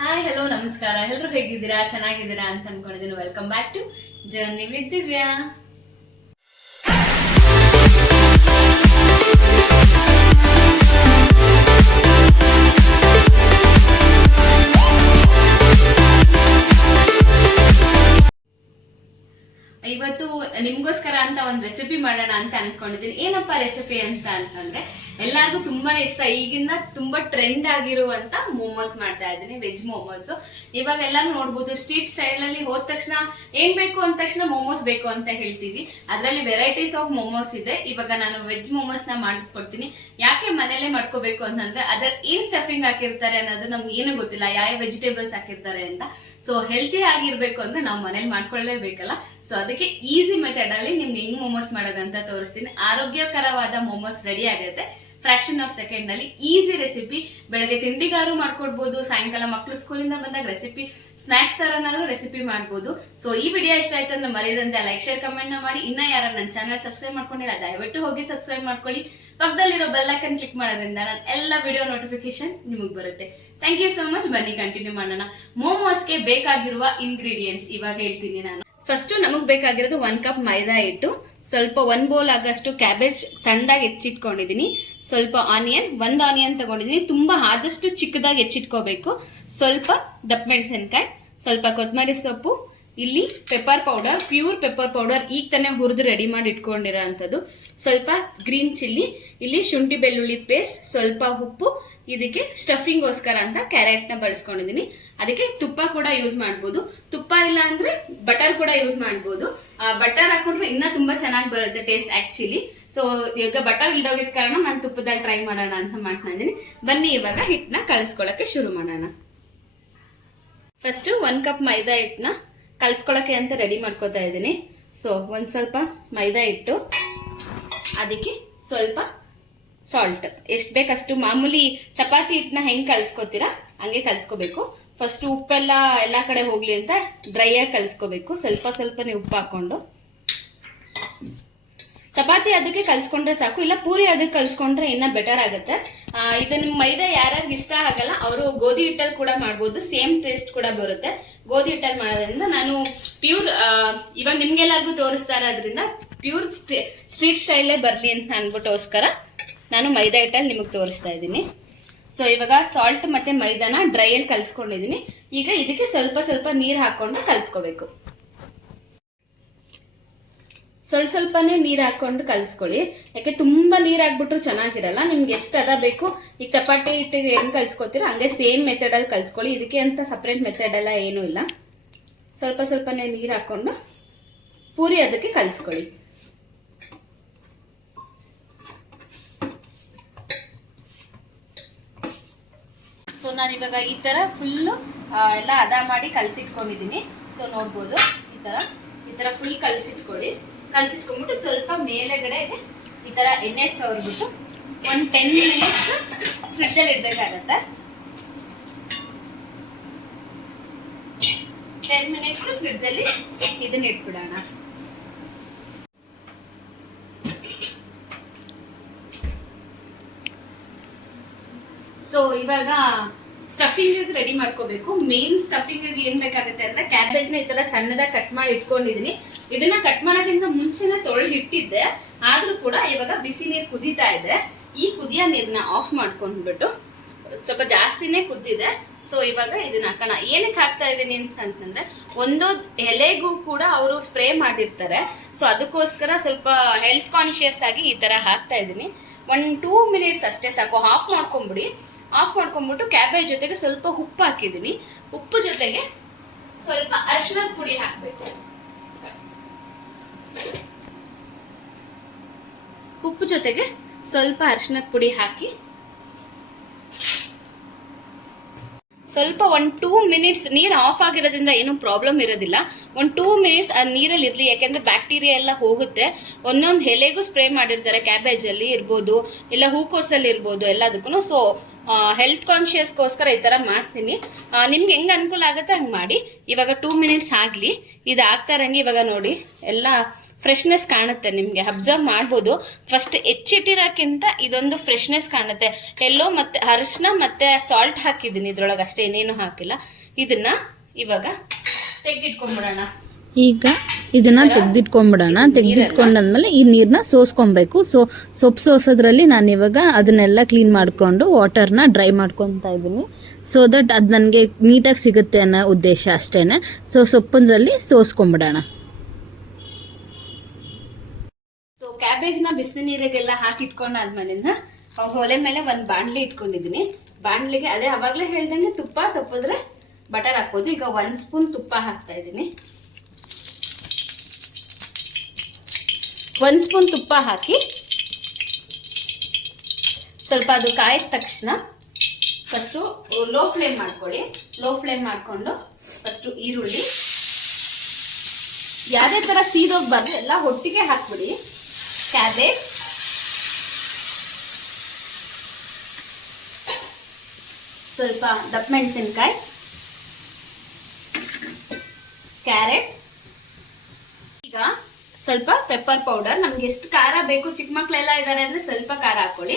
Hi hello ನಮಸ್ಕಾರ. ಎಲ್ಲರೂ ಹೇಗಿದ್ದೀರಾ? ಚೆನ್ನಾಗಿದ್ದೀರಾ ಅಂತ ಅನ್ಕೊಂಡಿದ್ದೀನಿ. Welcome back to journey with Divya. ಇವತ್ತು ನಿಮ್ಗೋಸ್ಕರ ಅಂತ ಒಂದು ರೆಸಿಪಿ ಮಾಡೋಣ ಅಂತ ಅನ್ಕೊಂಡಿದ್ದೀನಿ. ಏನಪ್ಪಾ ರೆಸಿಪಿ ಅಂತ ಅಂತಂದ್ರೆ, ಎಲ್ಲರಿಗೂ ತುಂಬಾನೇ ಇಷ್ಟ, ಈಗಿನ ತುಂಬಾ ಟ್ರೆಂಡ್ ಆಗಿರುವಂತ ಮೋಮೋಸ್ ಮಾಡ್ತಾ ಇದ್ದೀನಿ, ವೆಜ್ ಮೋಮೋಸ್. ಇವಾಗ ಎಲ್ಲಾನು ನೋಡ್ಬೋದು, ಸ್ಟ್ರೀಟ್ ಸೈಡ್ ಅಲ್ಲಿ ಹೋದ ತಕ್ಷಣ ಏನ್ ಬೇಕು ಅಂದ ತಕ್ಷಣ ಮೋಮೋಸ್ ಬೇಕು ಅಂತ ಹೇಳ್ತೀವಿ. ಅದರಲ್ಲಿ ವೆರೈಟೀಸ್ ಆಫ್ ಮೋಮೋಸ್ ಇದೆ. ಇವಾಗ ನಾನು ವೆಜ್ ಮೋಮೋಸ್ ನ ಮಾಡಿಸ್ಕೊಡ್ತೀನಿ. ಯಾಕೆ ಮನೇಲೆ ಮಾಡ್ಕೋಬೇಕು ಅಂತಂದ್ರೆ, ಅದ್ರಲ್ಲಿ ಏನ್ ಸ್ಟಫಿಂಗ್ ಹಾಕಿರ್ತಾರೆ ಅನ್ನೋದು ನಮ್ಗೆ ಏನು ಗೊತ್ತಿಲ್ಲ, ಯಾವ ವೆಜಿಟೇಬಲ್ಸ್ ಹಾಕಿರ್ತಾರೆ ಅಂತ. ಸೊ ಹೆಲ್ತಿ ಆಗಿರ್ಬೇಕು ಅಂದ್ರೆ ನಾವು ಮನೇಲಿ ಮಾಡ್ಕೊಳ್ಳೇಬೇಕಲ್ಲ. ಸೊ ಅದಕ್ಕೆ ಈಸಿ ಮೆಥಡ್ ಅಲ್ಲಿ ನಿಮ್ಗೆ ಹೆಂಗ್ ಮೋಮೋಸ್ ಮಾಡೋದಂತ ತೋರಿಸ್ತೀನಿ. ಆರೋಗ್ಯಕರವಾದ ಮೋಮೋಸ್ ರೆಡಿ ಆಗುತ್ತೆ ಫ್ರಾಕ್ಷನ್ ಆಫ್ ಸೆಕೆಂಡ್ ನಲ್ಲಿ. ಈಸಿ ರೆಸಿಪಿ, ಬೆಳಗ್ಗೆ ತಿಂಡಿಗಾರು ಮಾಡ್ಕೊಡ್ಬೋದು, ಸಾಯಂಕಾಲ ಮಕ್ಳು ಸ್ಕೂಲಿಂದ ಬಂದಾಗ ರೆಸಿಪಿ ಸ್ನಾಕ್ಸ್ ತರನಾದ್ರೂ ರೆಸಿಪಿ ಮಾಡ್ಬೋದು. ಸೊ ಈ ವಿಡಿಯೋ ಇಷ್ಟ ಆಯ್ತು ಅಂದ್ರೆ ಮರೆಯದಂತೆ ಲೈಕ್ ಶೇರ್ ಕಮೆಂಟ್ ನ ಮಾಡಿ. ಇನ್ನ ಯಾರ ನನ್ನ ಚಾನಲ್ ಸಬ್ಸ್ಕ್ರೈಬ್ ಮಾಡ್ಕೊಂಡಿಲ್ಲ ದಯವಿಟ್ಟು ಹೋಗಿ ಸಬ್ಸ್ಕ್ರೈಬ್ ಮಾಡ್ಕೊಳ್ಳಿ. ಪಕ್ಕದಲ್ಲಿರೋ ಬೆಲ್ ಐಕಾನ್ ಕ್ಲಿಕ್ ಮಾಡೋದ್ರಿಂದ ನನ್ನ ಎಲ್ಲ ವಿಡಿಯೋ ನೋಟಿಫಿಕೇಶನ್ ನಿಮಗೆ ಬರುತ್ತೆ. Thank you so much. ಬನ್ನಿ ಕಂಟಿನ್ಯೂ ಮಾಡೋಣ. ಮೋಮೋಸ್ಗೆ ಬೇಕಾಗಿರುವ ಇಂಗ್ರೀಡಿಯೆಂಟ್ಸ್ ಇವಾಗ ಹೇಳ್ತೀನಿ ನಾನು. ಫಸ್ಟ್ ನಮಗ್ ಬೇಕಾಗಿರೋದು 1 ಕಪ್ ಮೈದಾ ಹಿಟ್ಟು, ಸ್ವಲ್ಪ 1 ಬೌಲ್ ಆಗಷ್ಟು ಕ್ಯಾಬೇಜ್ ಸಣ್ಣದಾಗಿ ಹೆಚ್ಚಿಟ್ಕೊಂಡಿದೀನಿ, ಸ್ವಲ್ಪ ಆನಿಯನ್, 1 ಆನಿಯನ್ ತಗೊಂಡಿದೀನಿ, ತುಂಬಾ ಆದಷ್ಟು ಚಿಕ್ಕದಾಗಿ ಹೆಚ್ಚಿಟ್ಕೋಬೇಕು, ಸ್ವಲ್ಪ ದಪ್ಪ ಮೆಣಸಿನಕಾಯಿ, ಸ್ವಲ್ಪ ಕೊತ್ತಂಬರಿ ಸೊಪ್ಪು, ಇಲ್ಲಿ pepper powder, pure pepper powder ಈಗ ತಾನೇ ಹುರಿದು ರೆಡಿ ಮಾಡಿ ಇಟ್ಕೊಂಡಿರೋ ಅಂಥದ್ದು, ಸ್ವಲ್ಪ ಗ್ರೀನ್ ಚಿಲ್ಲಿ, ಇಲ್ಲಿ ಶುಂಠಿ ಬೆಳ್ಳುಳ್ಳಿ ಪೇಸ್ಟ್, ಸ್ವಲ್ಪ ಉಪ್ಪು, ಇದಕ್ಕೆ ಸ್ಟಫಿಂಗ್ಗೋಸ್ಕರ ಅಂತ ಕ್ಯಾರೆಟ್ನ ಬಳಸ್ಕೊಂಡಿದ್ದೀನಿ. ಅದಕ್ಕೆ ತುಪ್ಪ ಕೂಡ ಯೂಸ್ ಮಾಡ್ಬೋದು, ತುಪ್ಪ ಇಲ್ಲ ಅಂದ್ರೆ ಬಟರ್ ಕೂಡ ಯೂಸ್ ಮಾಡ್ಬೋದು. ಬಟರ್ ಹಾಕೊಂಡ್ರೆ ಇನ್ನ ತುಂಬಾ ಚೆನ್ನಾಗಿ ಬರುತ್ತೆ ಟೇಸ್ಟ್ ಆಕ್ಚುಲಿ. ಸೊ ಈಗ ಬಟರ್ ಇಲ್ದೋಗಿದ ಕಾರಣ ನಾನು ತುಪ್ಪದಲ್ಲಿ ಟ್ರೈ ಮಾಡೋಣ ಅಂತ ಮಾಡ್ತಾ ಇದ್ದೀನಿ. ಬನ್ನಿ ಇವಾಗ ಹಿಟ್ಟನ್ನ ಕಲಿಸ್ಕೊಳಕ್ಕೆ ಶುರು ಮಾಡೋಣ. ಫಸ್ಟ್ 1 ಕಪ್ ಮೈದಾ ಹಿಟ್ಟನ್ನ ಕಲಿಸ್ಕೊಳಕ್ಕೆ ಅಂತ ರೆಡಿ ಮಾಡ್ಕೋತಾ ಇದ್ದೀನಿ. ಸೊ ಒಂದ್ ಸ್ವಲ್ಪ ಮೈದಾ ಹಿಟ್ಟು, ಅದಕ್ಕೆ ಸ್ವಲ್ಪ ಸಾಲ್ಟ್, ಎಷ್ಟು ಬೇಕಷ್ಟು. ಮಾಮೂಲಿ ಚಪಾತಿ ಹಿಟ್ಟನ್ನ ಹೆಂಗ್ ಕಲ್ಸ್ಕೊತೀರಾ ಹಂಗೆ ಕಲ್ಸ್ಕೋಬೇಕು. ಫಸ್ಟ್ ಉಪ್ಪೆಲ್ಲ ಎಲ್ಲಾ ಕಡೆ ಹೋಗ್ಲಿ ಅಂತ ಡ್ರೈ ಆಗಿ ಕಲ್ಸ್ಕೋಬೇಕು, ಸ್ವಲ್ಪ ಸ್ವಲ್ಪನೇ ಉಪ್ಪು ಹಾಕೊಂಡು. ಚಪಾತಿ ಅದಕ್ಕೆ ಕಲ್ಸ್ಕೊಂಡ್ರೆ ಸಾಕು, ಇಲ್ಲ ಪೂರಿ ಅದಕ್ಕೆ ಕಲ್ಸ್ಕೊಂಡ್ರೆ ಇನ್ನ ಬೆಟರ್ ಆಗುತ್ತೆ. ಇದು ನಿಮ್ ಮೈದಾ ಯಾರ್ಯಾರಿಗೆ ಇಷ್ಟ ಆಗಲ್ಲ ಅವರು ಗೋಧಿ ಹಿಟ್ಟಲ್ಲಿ ಕೂಡ ಮಾಡ್ಬೋದು, ಸೇಮ್ ಟೇಸ್ಟ್ ಕೂಡ ಬರುತ್ತೆ. ಗೋಧಿ ಹಿಟ್ಟಲ್ಲಿ ಮಾಡೋದ್ರಿಂದ ನಾನು ಪ್ಯೂರ್, ಇವಾಗ ನಿಮ್ಗೆಲ್ಲರಿಗೂ ತೋರಿಸ್ತಾ ಇರೋದ್ರಿಂದ ಪ್ಯೂರ್ ಸ್ಟ್ರೀಟ್ ಸ್ಟೈಲೇ ಬರ್ಲಿ ಅಂತ ಅನ್ಬಿಟ್ಟೋಸ್ಕರ ನಾನು ಮೈದಾ ಹಿಟ್ಟಲ್ಲಿ ನಿಮಗೆ ತೋರಿಸ್ತಾ ಇದ್ದೀನಿ. ಸೊ ಇವಾಗ ಸಾಲ್ಟ್ ಮತ್ತೆ ಮೈದಾನ ಡ್ರೈಯಲ್ಲಿ ಕಲ್ಸ್ಕೊಂಡಿದ್ದೀನಿ. ಈಗ ಇದಕ್ಕೆ ಸ್ವಲ್ಪ ಸ್ವಲ್ಪ ನೀರು ಹಾಕೊಂಡು ಕಲ್ಸ್ಕೋಬೇಕು. ಸ್ವಲ್ಪನೇ ನೀರು ಹಾಕೊಂಡು ಕಲ್ಸ್ಕೊಳ್ಳಿ, ಯಾಕೆ ತುಂಬಾ ನೀರು ಹಾಕ್ಬಿಟ್ರು ಚೆನ್ನಾಗಿರಲ್ಲ. ನಿಮ್ಗೆ ಎಷ್ಟು ಅದ ಬೇಕು, ಈಗ ಚಪಾತಿ ಹಿಟ್ಟಿಗೆ ಹೆಂಗ್ ಕಲ್ಸ್ಕೊತೀರ ಹಂಗೆ ಸೇಮ್ ಮೆಥಡ್ ಅಲ್ಲಿ ಕಲ್ಸ್ಕೊಳ್ಳಿ. ಇದಕ್ಕೆ ಅಂತ ಸಪ್ರೇಟ್ ಮೆಥಡ್ ಎಲ್ಲ ಏನೂ ಇಲ್ಲ. ಸ್ವಲ್ಪ ಸ್ವಲ್ಪನೇ ನೀರು ಹಾಕೊಂಡು ಪೂರಿ ಅದಕ್ಕೆ ಕಲ್ಸ್ಕೊಳ್ಳಿ. ಸೊ ನಾನು ಇವಾಗ ಈ ತರ ಫುಲ್ಲು ಎಲ್ಲ ಹದ ಮಾಡಿ ಕಲಸಿಟ್ಕೊಂಡಿದ್ದೀನಿ. ಸೊ ನೋಡ್ಬೋದು ಈ ತರ ಫುಲ್ ಕಲಸಿಟ್ಕೊಳ್ಳಿ. ಕಲಸಿಟ್ಕೊಂಡ್ಬಿಟ್ಟು ಸ್ವಲ್ಪ ಮೇಲೆಗಡೆ ಈ ತರ ಎಣ್ಣೆ ಸವರ್ಬಿಟ್ಟು ಒಂದು 10 ಮಿನಿಟ್ಸ್ ಫ್ರಿಡ್ಜಲ್ಲಿ ಇಡಬೇಕಾಗತ್ತೆ. 10 ಮಿನಿಟ್ಸ್ ಫ್ರಿಡ್ಜಲ್ಲಿ ಇದನ್ನ ಇಟ್ಬಿಡೋಣ. ಸೊ ಇವಾಗ ಸ್ಟಫಿಂಗ್ ರೆಡಿ ಮಾಡ್ಕೋಬೇಕು. ಮೇನ್ ಸ್ಟಫಿಂಗ್ ಏನ್ ಬೇಕಾಗುತ್ತೆ ಅಂದ್ರೆ, ಕ್ಯಾಬೇಜ್ ನ ಈ ತರ ಸಣ್ಣದಾಗಿ ಕಟ್ ಮಾಡಿ ಇಟ್ಕೊಂಡಿದೀನಿ. ಇದನ್ನ ಕಟ್ ಮಾಡೋದ್ರಿಂದ ಮುಂಚೆನೆ ತೊಳೆದು ಇಟ್ಟಿದ್ದೆ, ಆದ್ರೂ ಕೂಡ ಇವಾಗ ಬಿಸಿ ನೀರು ಕುದೀತಾ ಇದೆ. ಈ ಕುದಿಯೋ ನೀರ್ನ ಆಫ್ ಮಾಡ್ಕೊಂಡ್ಬಿಟ್ಟು, ಸ್ವಲ್ಪ ಜಾಸ್ತಿನೇ ಕುದ್ದಿದೆ. ಸೊ ಇವಾಗ ಇದನ್ನ ಹಾಕೋಣ. ಏನಕ್ಕೆ ಹಾಕ್ತಾ ಇದೀನಿ ಅಂತಂದ್ರೆ, ಒಂದು ಎಲೆಗೂ ಕೂಡ ಅವರು ಸ್ಪ್ರೇ ಮಾಡಿರ್ತಾರೆ. ಸೊ ಅದಕ್ಕೋಸ್ಕರ ಸ್ವಲ್ಪ ಹೆಲ್ತ್ ಕಾನ್ಶಿಯಸ್ ಆಗಿ ಈ ತರ ಹಾಕ್ತಾ ಇದೀನಿ. 1-2 ಮಿನಿಟ್ಸ್ ಅಷ್ಟೇ ಸಾಕು. ಆಫ್ ಮಾಡ್ಕೊಂಡ್ಬಿಟ್ಟು ಕ್ಯಾಬೇಜ್ ಜೊತೆಗೆ ಸ್ವಲ್ಪ ಉಪ್ಪು ಹಾಕಿದ್ದೀನಿ. ಉಪ್ಪು ಜೊತೆಗೆ ಸ್ವಲ್ಪ ಅರಿಶಿಣದ ಪುಡಿ ಹಾಕಬೇಕು. ಉಪ್ಪು ಜೊತೆಗೆ ಸ್ವಲ್ಪ ಅರಿಶಿಣದ ಪುಡಿ ಹಾಕಿ ಸ್ವಲ್ಪ 1-2 ಮಿನಿಟ್ಸ್, ನೀರು ಆಫ್ ಆಗಿರೋದ್ರಿಂದ ಏನೂ ಪ್ರಾಬ್ಲಮ್ ಇರೋದಿಲ್ಲ. 1-2 ಮಿನಿಟ್ಸ್ ಆ ನೀರಲ್ಲಿ ಇರಲಿ, ಯಾಕೆಂದ್ರೆ ಬ್ಯಾಕ್ಟೀರಿಯಾ ಎಲ್ಲ ಹೋಗುತ್ತೆ. ಒಂದೊಂದು ಎಲೆಗೂ ಸ್ಪ್ರೇ ಮಾಡಿರ್ತಾರೆ, ಕ್ಯಾಬೇಜಲ್ಲಿ ಇರ್ಬೋದು, ಇಲ್ಲ ಹೂಕೋಸಲ್ಲಿ ಇರ್ಬೋದು, ಎಲ್ಲದಕ್ಕೂ. ಸೊ ಹೆಲ್ತ್ ಕಾನ್ಶಿಯಸ್ಗೋಸ್ಕರ ಈ ಥರ ಮಾಡ್ತೀನಿ. ನಿಮ್ಗೆ ಹೆಂಗೆ ಅನುಕೂಲ ಆಗುತ್ತೆ ಹಂಗೆ ಮಾಡಿ. ಇವಾಗ 2 ಮಿನಿಟ್ಸ್ ಆಗಲಿ. ಇದು ಆಗ್ತಾ ಇರಂಗೆ ಇವಾಗ ನೋಡಿ ಎಲ್ಲ ಫ್ರೆಶ್ನೆಸ್ ಕಾಣುತ್ತೆ, ನಿಮಗೆ ಅಬ್ಸರ್ವ್ ಮಾಡ್ಬೋದು. ಫಸ್ಟ್ ಹೆಚ್ಚಿಟ್ಟಿರೋಕ್ಕಿಂತ ಇದೊಂದು ಫ್ರೆಶ್ನೆಸ್ ಕಾಣುತ್ತೆ. ಎಲ್ಲೋ ಮತ್ತೆ ಅರಿಶಿನ ಮತ್ತೆ ಸಾಲ್ಟ್ ಹಾಕಿದ್ದೀನಿ ಇದ್ರೊಳಗೆ, ಅಷ್ಟೇ ಏನೇನು ಹಾಕಿಲ್ಲ. ಇದನ್ನ ಇವಾಗ ತೆಗೆದಿಟ್ಕೊಂಡ್ಬಿಡೋಣ. ಈಗ ಇದನ್ನ ತೆಗೆದಿಟ್ಕೊಂಡ್ಬಿಡೋಣ. ತೆಗೆದಿಟ್ಕೊಂಡಾದ್ಮೇಲೆ ಈ ನೀರನ್ನ ಸೋಸ್ಕೊಬೇಕು. ಸೊಪ್ಪು ಸೋಸೋದ್ರಲ್ಲಿ ನಾನು ಇವಾಗ ಅದನ್ನೆಲ್ಲ ಕ್ಲೀನ್ ಮಾಡಿಕೊಂಡು ವಾಟರ್ನ ಡ್ರೈ ಮಾಡ್ಕೊತಾ ಇದ್ದೀನಿ. ಸೊ ದಟ್ ಅದು ನನಗೆ ನೀಟಾಗಿ ಸಿಗುತ್ತೆ ಅನ್ನೋ ಉದ್ದೇಶ ಅಷ್ಟೇನೆ. ಸೊ ಸೊಪ್ಪಂದ್ರಲ್ಲಿ ಸೋಸ್ಕೊಂಡ್ಬಿಡೋಣ. ಸೊ ಕ್ಯಾಬೇಜ್ನ ಬಿಸಿ ನೀರಿಗೆಲ್ಲ ಹಾಕಿಟ್ಕೊಂಡಾದ್ಮೇಲಿಂದ ಒಲೆ ಮೇಲೆ ಒಂದು ಬಾಣಲಿ ಇಟ್ಕೊಂಡಿದ್ದೀನಿ. ಬಾಣಲಿಗೆ ಅದೇ ಅವಾಗಲೇ ಹೇಳ್ದಂಗೆ ತುಪ್ಪ ತಪ್ಪಿದ್ರೆ ಬಟರ್ ಹಾಕ್ಬೋದು. ಈಗ 1 ಸ್ಪೂನ್ ತುಪ್ಪ ಹಾಕ್ತಾ ಇದ್ದೀನಿ. 1 ಸ್ಪೂನ್ ತುಪ್ಪ ಹಾಕಿ ಸ್ವಲ್ಪ ಅದು ಕಾಯಿದ ತಕ್ಷಣ ಫಸ್ಟು ಲೋ ಫ್ಲೇಮ್ ಮಾಡ್ಕೊಳ್ಳಿ. ಲೋ ಫ್ಲೇಮ್ ಮಾಡಿಕೊಂಡು ಫಸ್ಟು ಈರುಳ್ಳಿ ಯಾವುದೇ ಥರ ಸೀದೋಗ್ಬಾರ್ದು, ಎಲ್ಲ ಒಟ್ಟಿಗೆ ಹಾಕ್ಬಿಡಿ. ಕ್ಯಾಬೇಜ್, ಸ್ವಲ್ಪ ದಪ್ಪ ಮೆಣಸಿನ್ಕಾಯಿ, ಕ್ಯಾರೆಟ್, ಈಗ ಸ್ವಲ್ಪ ಪೆಪ್ಪರ್ ಪೌಡರ್. ನಮ್ಗೆ ಎಷ್ಟು ಖಾರ ಬೇಕು, ಚಿಕ್ಕ ಮಕ್ಳೆಲ್ಲ ಇದ್ದಾರೆ ಅಂದ್ರೆ ಸ್ವಲ್ಪ ಖಾರ ಹಾಕೊಳ್ಳಿ.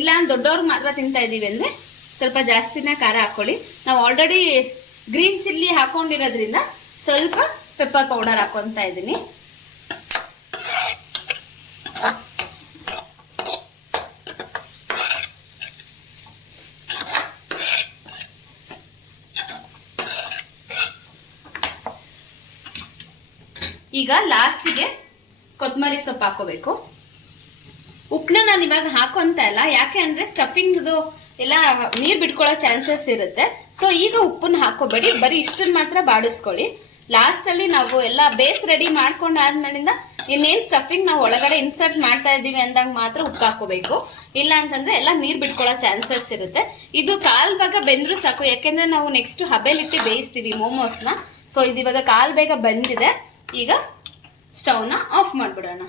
ಇಲ್ಲ ದೊಡ್ಡವ್ರು ಮಾತ್ರ ತಿಂತಾ ಇದೀವಿ ಅಂದ್ರೆ ಸ್ವಲ್ಪ ಜಾಸ್ತಿನೇ ಖಾರ ಹಾಕೊಳ್ಳಿ. ನಾವು ಆಲ್ರೆಡಿ ಗ್ರೀನ್ ಚಿಲ್ಲಿ ಹಾಕೊಂಡಿರೋದ್ರಿಂದ ಸ್ವಲ್ಪ ಪೆಪ್ಪರ್ ಪೌಡರ್ ಹಾಕೊತಾ ಇದ್ದೀನಿ. ಈಗ ಲಾಸ್ಟಿಗೆ ಕೊತ್ತಂಬರಿ ಸೊಪ್ಪು ಹಾಕೋಬೇಕು. ಉಪ್ಪನ್ನ ನಾನು ಇವಾಗ ಹಾಕೊಂತ ಇಲ್ಲ, ಯಾಕೆ ಅಂದ್ರೆ ಸ್ಟಫಿಂಗ್ದು ಎಲ್ಲ ನೀರು ಬಿಟ್ಕೊಳ್ಳೋ ಚಾನ್ಸಸ್ ಇರುತ್ತೆ. ಸೊ ಈಗ ಉಪ್ಪನ್ನ ಹಾಕೋಬೇಡಿ, ಬರೀ ಇಷ್ಟನ್ನ ಮಾತ್ರ ಬಾಡಿಸ್ಕೊಳ್ಳಿ. ಲಾಸ್ಟಲ್ಲಿ ನಾವು ಎಲ್ಲ ಬೇಸ್ ರೆಡಿ ಮಾಡ್ಕೊಂಡಾದ್ಮೇಲಿಂದ ಇನ್ನೇನು ಸ್ಟಫಿಂಗ್ ನಾವು ಒಳಗಡೆ ಇನ್ಸರ್ಟ್ ಮಾಡ್ತಾ ಇದ್ದೀವಿ ಅಂದಾಗ ಮಾತ್ರ ಉಪ್ಪು ಹಾಕೋಬೇಕು. ಇಲ್ಲ ಅಂತಂದ್ರೆ ಎಲ್ಲ ನೀರು ಬಿಟ್ಕೊಳ್ಳೋ ಚಾನ್ಸಸ್ ಇರುತ್ತೆ. ಇದು ಕಾಲ್ ಭಾಗ ಬೆಂದ್ರು ಸಾಕು, ಯಾಕೆಂದ್ರೆ ನಾವು ನೆಕ್ಸ್ಟ್ ಹಬೆಲಿಟ್ಟು ಬೇಯಿಸ್ತೀವಿ ಮೋಮೋಸ್ನ. ಸೊ ಇದು ಇವಾಗ ಕಾಲ್ ಬೇಗ ಬಂದಿದೆ. ಈಗ ಸ್ಟವ್ನ ಆಫ್ ಮಾಡಿಬಿಡೋಣ.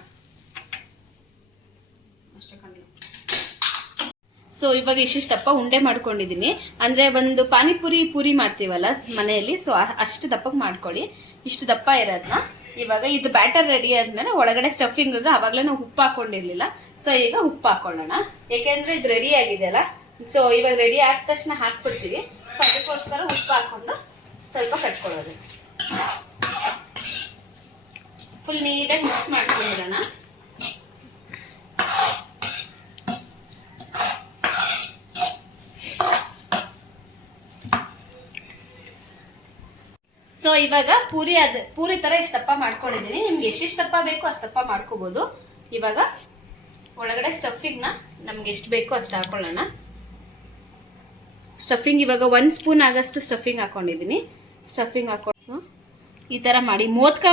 ಸೊ ಇವಾಗ ಇಷ್ಟಿಷ್ಟಪ್ಪ ಉಂಡೆ ಮಾಡ್ಕೊಂಡಿದ್ದೀನಿ. ಅಂದರೆ ಒಂದು ಪಾನಿಪುರಿ ಪೂರಿ ಮಾಡ್ತೀವಲ್ಲ ಮನೆಯಲ್ಲಿ, ಸೊ ಅಷ್ಟು ದಪ್ಪಕ್ಕೆ ಮಾಡ್ಕೊಳ್ಳಿ. ಇಷ್ಟು ದಪ್ಪ ಇರೋದನ್ನ ಇವಾಗ ಇದು ಬ್ಯಾಟರ್ ರೆಡಿ ಆದ್ಮೇಲೆ ಒಳಗಡೆ ಸ್ಟಫಿಂಗಿಗೆ ಆವಾಗಲೇ ನಾವು ಉಪ್ಪು ಹಾಕೊಂಡಿರ್ಲಿಲ್ಲ. ಸೊ ಈಗ ಉಪ್ಪು ಹಾಕೊಳ್ಳೋಣ, ಏಕೆಂದ್ರೆ ಇದು ರೆಡಿ ಆಗಿದೆಯಲ್ಲ. ಸೊ ಇವಾಗ ರೆಡಿ ಆದ ತಕ್ಷಣ ಹಾಕ್ಬಿಡ್ತೀವಿ. ಸೊ ಅದಕ್ಕೋಸ್ಕರ ಉಪ್ಪು ಹಾಕೊಂಡು ಸ್ವಲ್ಪ ಕಟ್ಕೊಳ್ಳೋದು. ಫುಲ್ ನೀಟಾಗಿ ಮಿಕ್ಸ್ ಮಾಡ್ಕೊಂಡ್ಬಿಡೋಣ. ಸೊ ಇವಾಗ ಪೂರಿ ತರ ಇಷ್ಟಪ್ಪ ಮಾಡ್ಕೊಂಡಿದ್ದೀನಿ. ನಿಮ್ಗೆ ಎಷ್ಟೆಷ್ಟಪ್ಪ ಬೇಕು ಅಷ್ಟಪ್ಪ ಮಾಡ್ಕೋಬಹುದು. ಇವಾಗ ಒಳಗಡೆ ಸ್ಟಫಿಂಗ್ನ ನಮ್ಗೆ ಎಷ್ಟು ಬೇಕೋ ಅಷ್ಟು ಹಾಕೊಳ್ಳೋಣ. ಸ್ಟಫಿಂಗ್ ಇವಾಗ 1 ಸ್ಪೂನ್ ಆಗಷ್ಟು ಸ್ಟಫಿಂಗ್ ಹಾಕೊಂಡಿದ್ದೀನಿ. ಸ್ಟಫಿಂಗ್ ಹಾಕೊಂಡು ಈ ತರ ಮಾಡಿ. ಮೋದಕ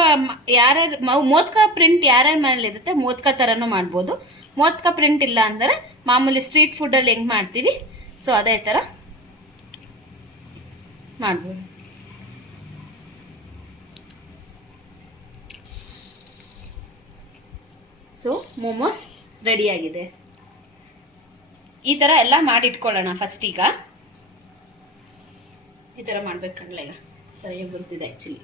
ಪ್ರಿಂಟ್ ಯಾರ್ಯಾರ ಮನೇಲಿ ಇರುತ್ತೆ ಮೋದಕ ತರನು ಮಾಡ್ಬೋದು. ಮೋದಕ ಪ್ರಿಂಟ್ ಇಲ್ಲ ಅಂದರೆ ಮಾಮೂಲಿ ಸ್ಟ್ರೀಟ್ ಫುಡ್ ಅಲ್ಲಿ ಹೆಂಗ್ ಮಾಡ್ತೀವಿ ಸೊ ಅದೇ ತರ ಮಾಡ್ಬೋದು. ಸೊ ಮೋಮೋಸ್ ರೆಡಿ ಆಗಿದೆ. ಈ ತರ ಎಲ್ಲ ಮಾಡಿಟ್ಕೊಳ್ಳೋಣ. ಫಸ್ಟ್ ಈಗ ಈ ತರ ಮಾಡ್ಬೇಕು ಕಣ್ಲ, ಈಗ ಸರಿಯಾಗಿ ಬರ್ತಿದೆ ಆಕ್ಚುಲಿ.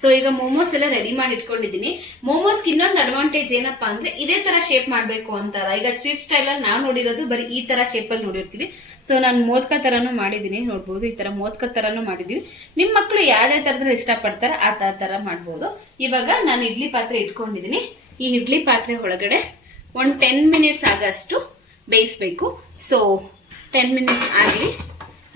ಸೊ ಈಗ ಮೋಮೋಸ್ ಎಲ್ಲ ರೆಡಿ ಮಾಡಿ ಇಟ್ಕೊಂಡಿದ್ದೀನಿ. ಮೋಮೋಸ್ಗೆ ಇನ್ನೊಂದು ಅಡ್ವಾಂಟೇಜ್ ಏನಪ್ಪಾ ಅಂದ್ರೆ ಇದೇ ತರ ಶೇಪ್ ಮಾಡ್ಬೇಕು ಅಂತಲ್ಲ. ಈಗ ಸ್ಟ್ರೀಟ್ ಸ್ಟೈಲ್ ಅಲ್ಲಿ ನಾವು ನೋಡಿರೋದು ಬರೀ ಈ ತರ ಶೇಪ್ ಅಲ್ಲಿ ನೋಡಿರ್ತೀವಿ. ಸೊ ನಾನು ಮೋದಕ ತರನು ಮಾಡಿದೀನಿ, ನೋಡ್ಬೋದು. ಈ ತರ ಮೋದಕ ತರನು ಮಾಡಿದೀವಿ. ನಿಮ್ ಮಕ್ಳು ಯಾವ್ದೇ ತರದ್ರ ಇಷ್ಟಪಡ್ತಾರೆ ಆ ತರ ಮಾಡ್ಬೋದು. ಇವಾಗ ನಾನು ಇಡ್ಲಿ ಪಾತ್ರೆ ಇಟ್ಕೊಂಡಿದೀನಿ. ಈ ಇಡ್ಲಿ ಪಾತ್ರೆ ಒಳಗಡೆ ಒಂದು 10 ಮಿನಿಟ್ಸ್ ಆಗಷ್ಟು ಬೇಯಿಸ್ಬೇಕು. ಸೊ 10 ಮಿನಿಟ್ಸ್ ಆಗಲಿ.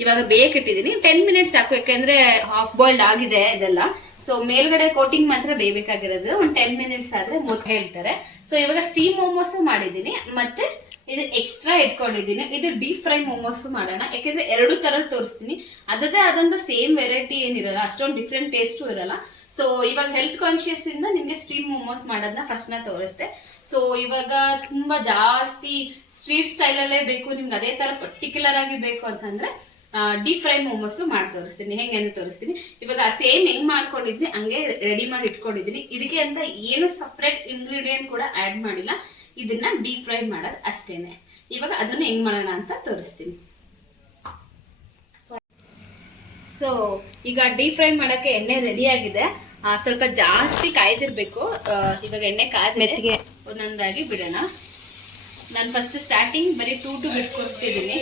ಇವಾಗ ಬೇಯಕ್ಕಿಟ್ಟಿದ್ದೀನಿ. 10 ಮಿನಿಟ್ಸ್ ಸಾಕು, ಯಾಕಂದ್ರೆ ಹಾಫ್ ಬಾಯ್ಲ್ಡ್ ಆಗಿದೆ ಇದೆಲ್ಲ. ಸೊ ಮೇಲ್ಗಡೆ ಕೋಟಿಂಗ್ ಮಾತ್ರ ಬೇಯಬೇಕಾಗಿರೋದು. ಒಂದು 10 ಮಿನಿಟ್ಸ್ ಆದ್ರೆ ಮುದ್ದೆ ಹೇಳ್ತಾರೆ. ಸೊ ಇವಾಗ ಸ್ಟೀಮ್ ಮೋಮೋಸ್ ಮಾಡಿದೀನಿ, ಮತ್ತೆ ಇದು ಎಕ್ಸ್ಟ್ರಾ ಇಟ್ಕೊಂಡಿದ್ದೀನಿ. ಇದು ಡೀಪ್ ಫ್ರೈ ಮೋಮೋಸ್ ಮಾಡೋಣ, ಯಾಕಂದ್ರೆ 2 ತರ ತೋರಿಸ್ತೀನಿ. ಅದದೇ ಆದಂತ ಸೇಮ್ ವೆರೈಟಿ ಏನಿರಲ್ಲ, ಅಷ್ಟೊಂದು ಡಿಫ್ರೆಂಟ್ ಟೇಸ್ಟು ಇರಲ್ಲ. ಸೊ ಇವಾಗ ಹೆಲ್ತ್ ಕಾನ್ಶಿಯಸ್ ಇಂದ ನಿಮ್ಗೆ ಸ್ಟೀಮ್ ಮೋಮೋಸ್ ಮಾಡೋದನ್ನ ಫಸ್ಟ್ ನ ತೋರಿಸ್ತೆ. ಸೊ ಇವಾಗ ತುಂಬಾ ಜಾಸ್ತಿ ಸ್ಟ್ರೀಟ್ ಸ್ಟೈಲ್ ಅಲ್ಲೇ ಬೇಕು ನಿಮ್ಗೆ, ಅದೇ ತರ ಪರ್ಟಿಕ್ಯುಲರ್ ಆಗಿ ಬೇಕು ಅಂತಂದ್ರೆ ಡೀಪ್ ಫ್ರೈ ಮೋಮೋಸ್ ಮಾಡಿ ತೋರಿಸ್ತೀನಿ. ಹೆಂಗೆ ಅಂತ ತೋರಿಸ್ತೀನಿ. ಇವಾಗ ಸೇಮ್ ಹೆಂಗ್ ಮಾಡ್ಕೊಂಡಿದ್ವಿ ಹಂಗೆ ರೆಡಿ ಮಾಡಿ ಇಟ್ಕೊಂಡಿದ್ದೀನಿ. ಇದಕ್ಕೆ ಅಂತ ಏನು ಸಪ್ರೇಟ್ ಇಂಗ್ರೀಡಿಯೆಂಟ್ ಕೂಡ ಆಡ್ ಮಾಡಿಲ್ಲ. ಇದನ್ನ ಡೀಪ್ ಫ್ರೈ ಮಾಡೋದು ಅಷ್ಟೇನೆ. ಇವಾಗ ಅದನ್ನ ಹೆಂಗ್ ಮಾಡೋಣ ಅಂತ ತೋರಿಸ್ತೀನಿ. ಸೊ ಈಗ ಡೀಪ್ ಫ್ರೈ ಮಾಡಕ್ಕೆ ಎಣ್ಣೆ ರೆಡಿ ಆಗಿದೆ. ಸ್ವಲ್ಪ ಜಾಸ್ತಿ ಕಾಯ್ದಿರ್ಬೇಕು. ಇವಾಗ ಎಣ್ಣೆ ಕಾಯ್ದಿದೆ, ಮೆತ್ತಿಗೆ ಒಂದೊಂದಾಗಿ ಬಿಡೋಣ. ನಾನು ಫಸ್ಟ್ ಸ್ಟಾರ್ಟಿಂಗ್ ಬರೀ 2 ಬಿಟ್ಕೊಡ್ತಿದ್ದೀನಿ.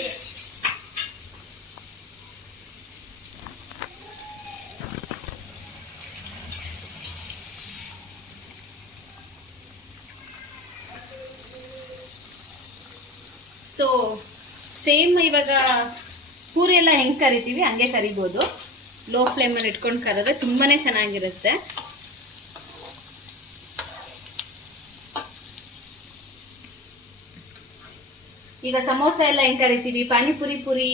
ಸೊ ಸೇಮ್ ಇವಾಗ ಪೂರಿ ಎಲ್ಲ ಹೆಂಗೆ ಕರಿತೀವಿ ಹಂಗೆ ಕರಿಬೋದು. ಲೋ ಫ್ಲೇಮಲ್ಲಿ ಇಟ್ಕೊಂಡು ಕರೆದ್ರೆ ತುಂಬಾನೇ ಚೆನ್ನಾಗಿರುತ್ತೆ. ಈಗ ಸಮೋಸ ಎಲ್ಲ ಹೆಂಗೆ ಕರಿತೀವಿ, ಪಾನಿಪುರಿ ಪೂರಿ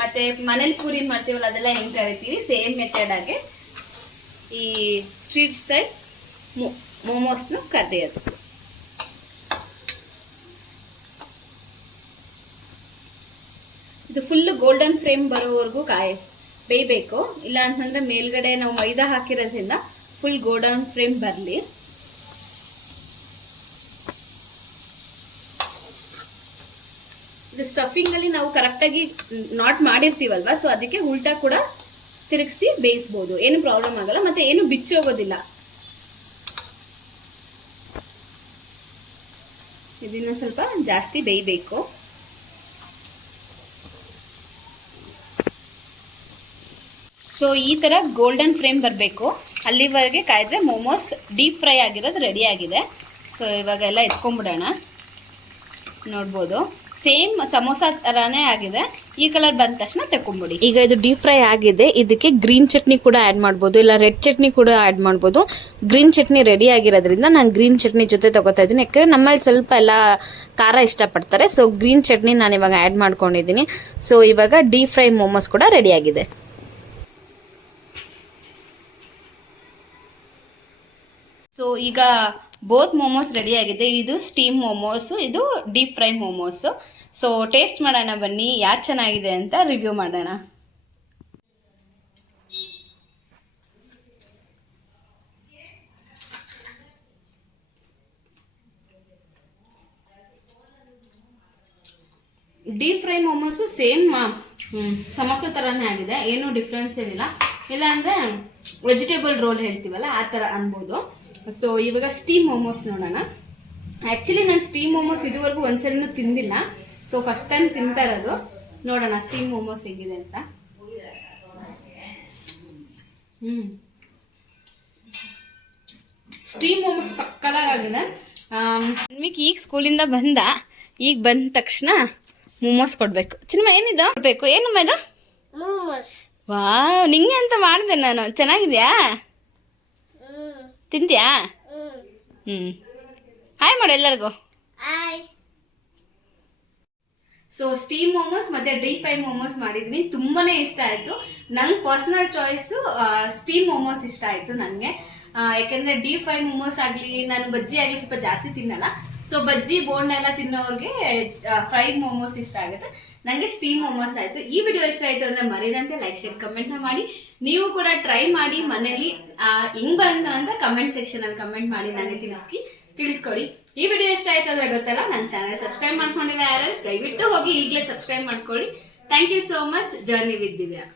ಮತ್ತೆ ಮನೇಲಿ ಪೂರಿ ಮಾಡ್ತೀವಲ್ಲ ಅದೆಲ್ಲ ಹೆಂಗೆ ಕರಿತೀವಿ, ಸೇಮ್ ಮೆಥಡ್ ಆಗಿ ಈ ಸ್ಟ್ರೀಟ್ ಸ್ಟೈಲ್ ಮೋಮೋಸ್ನು ಕರೆಯೋದು. ಇದು ಫುಲ್ಲು ಗೋಲ್ಡನ್ ಫ್ಲೇಮ್ ಬರೋವರೆಗೂ ಬೇಯಬೇಕು. ಇಲ್ಲ ಅಂತಂದ್ರೆ ಮೇಲ್ಗಡೆ ನಾವು ಮೈದಾ ಹಾಕಿರೋದ್ರಿಂದ ಫುಲ್ ಗೋಲ್ಡನ್ ಫ್ಲೇಮ್ ಬರಲಿ. ಇದು ಸ್ಟಫಿಂಗ್ ಅಲ್ಲಿ ನಾವು ಕರೆಕ್ಟಾಗಿ ನಾಟ್ ಮಾಡಿರ್ತೀವಲ್ವಾ, ಸೊ ಅದಕ್ಕೆ ಉಲ್ಟಾ ಕೂಡ ತಿರುಗಿಸಿ ಬೇಯಿಸ್ಬೋದು, ಏನು ಪ್ರಾಬ್ಲಮ್ ಆಗಲ್ಲ, ಮತ್ತೆ ಏನು ಬಿಚ್ಚೋಗೋದಿಲ್ಲ. ಇದನ್ನ ಸ್ವಲ್ಪ ಜಾಸ್ತಿ ಬೇಯಬೇಕು. ಸೊ ಈ ಥರ ಗೋಲ್ಡನ್ ಫ್ಲೇಮ್ ಬರಬೇಕು, ಅಲ್ಲಿವರೆಗೆ ಕಾಯ್ದ್ರೆ ಮೋಮೋಸ್ ಡೀಪ್ ಫ್ರೈ ಆಗಿರೋದು ರೆಡಿ ಆಗಿದೆ. ಸೊ ಇವಾಗ ಎಲ್ಲ ಎತ್ಕೊಂಡ್ಬಿಡೋಣ. ನೋಡ್ಬೋದು ಸೇಮ್ ಸಮೋಸ ಥರನೇ ಆಗಿದೆ. ಈ ಕಲರ್ ಬಂದ ತಕ್ಷಣ ತಕೊಂಬಿಡಿ. ಈಗ ಇದು ಡೀಪ್ ಫ್ರೈ ಆಗಿದೆ, ಇದಕ್ಕೆ ಗ್ರೀನ್ ಚಟ್ನಿ ಕೂಡ ಆ್ಯಡ್ ಮಾಡ್ಬೋದು, ಇಲ್ಲ ರೆಡ್ ಚಟ್ನಿ ಕೂಡ ಆ್ಯಡ್ ಮಾಡ್ಬೋದು. ಗ್ರೀನ್ ಚಟ್ನಿ ರೆಡಿ ಆಗಿರೋದ್ರಿಂದ ನಾನು ಗ್ರೀನ್ ಚಟ್ನಿ ಜೊತೆ ತಗೋತಾ ಇದ್ದೀನಿ, ಯಾಕಂದರೆ ನಮ್ಮಲ್ಲಿ ಸ್ವಲ್ಪ ಎಲ್ಲ ಖಾರ ಇಷ್ಟಪಡ್ತಾರೆ. ಸೊ ಗ್ರೀನ್ ಚಟ್ನಿ ನಾನು ಇವಾಗ ಆ್ಯಡ್ ಮಾಡ್ಕೊಂಡಿದ್ದೀನಿ. ಸೊ ಇವಾಗ ಡೀಪ್ ಫ್ರೈ ಮೋಮೋಸ್ ಕೂಡ ರೆಡಿ ಆಗಿದೆ. ಸೊ ಈಗ ಬೋತ್ ಮೋಮೋಸ್ ರೆಡಿ ಆಗಿದೆ. ಇದು ಸ್ಟೀಮ್ ಮೋಮೋಸು, ಇದು deep fry momos. So taste ಮಾಡೋಣ ಬನ್ನಿ, ಯಾವ್ದು ಚೆನ್ನಾಗಿದೆ ಅಂತ ರಿವ್ಯೂ ಮಾಡೋಣ. Deep fry momos same samosa ಥರನೇ ಆಗಿದೆ, ಏನೂ ಡಿಫ್ರೆನ್ಸ್ ಏನಿಲ್ಲ. ಇಲ್ಲಾಂದರೆ ವೆಜಿಟೇಬಲ್ ರೋಲ್ ಹೇಳ್ತೀವಲ್ಲ ಆ ಥರ ಅನ್ಬೋದು. ಸೊ ಇವಾಗ ಸ್ಟೀಮ್ ಮೋಮೋಸ್ ನೋಡೋಣ. ಆ್ಯಕ್ಚುಲಿ ನಾನು ಸ್ಟೀಮ್ ಮೋಮೋಸ್ ಇದುವರೆಗೂ ಒಂದ್ಸರಿನೂ ತಿಂದಿಲ್ಲ. ಸೊ ಫಸ್ಟ್ ಟೈಮ್ ತಿಂತಾ ಇರೋದು. ನೋಡೋಣ ಸ್ಟೀಮ್ ಮೋಮೋಸ್ ಹೇಗಿದೆ ಅಂತ. ಸ್ಟೀಮ್ ಮೋಮೋಸ್ ಸಕ್ಕತ್ತಾಗಿದೆ. ಅನ್ವಿಕ್ ಈಗ ಸ್ಕೂಲಿಂದ ಈಗ ಬಂದ ತಕ್ಷಣ ಮೋಮೋಸ್ ಕೊಡ್ಬೇಕು. ಚಿನ್ಮ ಏನಿದು ಕೊಡ್ಬೇಕು? ಏನಮ್ಮ ಇದು? ವಾ, ನಿಂಗೆ ಅಂತ ಮಾಡಿದೆ ನಾನು. ಚೆನ್ನಾಗಿದ್ಯಾ? ತಿಂತ್ಯಾ? ಹಾಯ್ ಮಾಡು ಎಲ್ಲರಿಗೂ. ಸೊ ಸ್ಟೀಮ್ ಮೋಮೋಸ್ ಮತ್ತೆ ಡೀಪ್ ಫ್ರೈ ಮೋಮೋಸ್ ಮಾಡಿದ್ದೀನಿ, ತುಂಬಾನೇ ಇಷ್ಟ ಆಯ್ತು. ನಂಗೆ ಪರ್ಸನಲ್ ಚಾಯ್ಸ್ ಸ್ಟೀಮ್ ಮೋಮೋಸ್ ಇಷ್ಟ ಆಯ್ತು ನನಗೆ. ಯಾಕಂದ್ರೆ ಡೀಪ್ ಫ್ರೈ ಮೋಮೋಸ್ ಆಗಲಿ, ನಾನು ಬಜ್ಜಿ ಆಗಲಿ ಸ್ವಲ್ಪ ಜಾಸ್ತಿ ತಿನ್ನಲ್ಲ. ಸೊ ಬಜ್ಜಿ ಬೋಂಡ ಎಲ್ಲ ತಿನ್ನೋರಿಗೆ ಫ್ರೈಡ್ ಮೋಮೋಸ್ ಇಷ್ಟ ಆಗುತ್ತೆ. ನನಗೆ ಸ್ಟೀಮ್ ಮೋಮೋಸ್ ಆಯ್ತು. ಈ ವಿಡಿಯೋ ಇಷ್ಟ ಆಯ್ತು ಅಂದ್ರೆ ಮರೆಯದಂತೆ ಲೈಕ್ ಶೇರ್ ಕಮೆಂಟ್ ಮಾಡಿ. ನೀವು ಕೂಡ ಟ್ರೈ ಮಾಡಿ ಮನೇಲಿ ಹೆಂಗ್ ಬಂತು ಅಂತ ಕಮೆಂಟ್ ಸೆಕ್ಷನ್ ಅಲ್ಲಿ ಕಮೆಂಟ್ ಮಾಡಿ ನನಗೆ ತಿಳಿಸ್ಕೊಡಿ. ಈ ವಿಡಿಯೋ ಇಷ್ಟ ಆಯ್ತು ಅಂದ್ರೆ ಗೊತ್ತಲ್ಲ, ನನ್ನ ಚಾನಲ್ ಸಬ್ಸ್ಕ್ರೈಬ್ ಮಾಡ್ಕೊಂಡಿಲ್ಲ ಯಾರು, ದಯವಿಟ್ಟು ಹೋಗಿ ಈಗಲೇ ಸಬ್ಸ್ಕ್ರೈಬ್ ಮಾಡ್ಕೊಳ್ಳಿ. Thank you so much. Journey with Divya.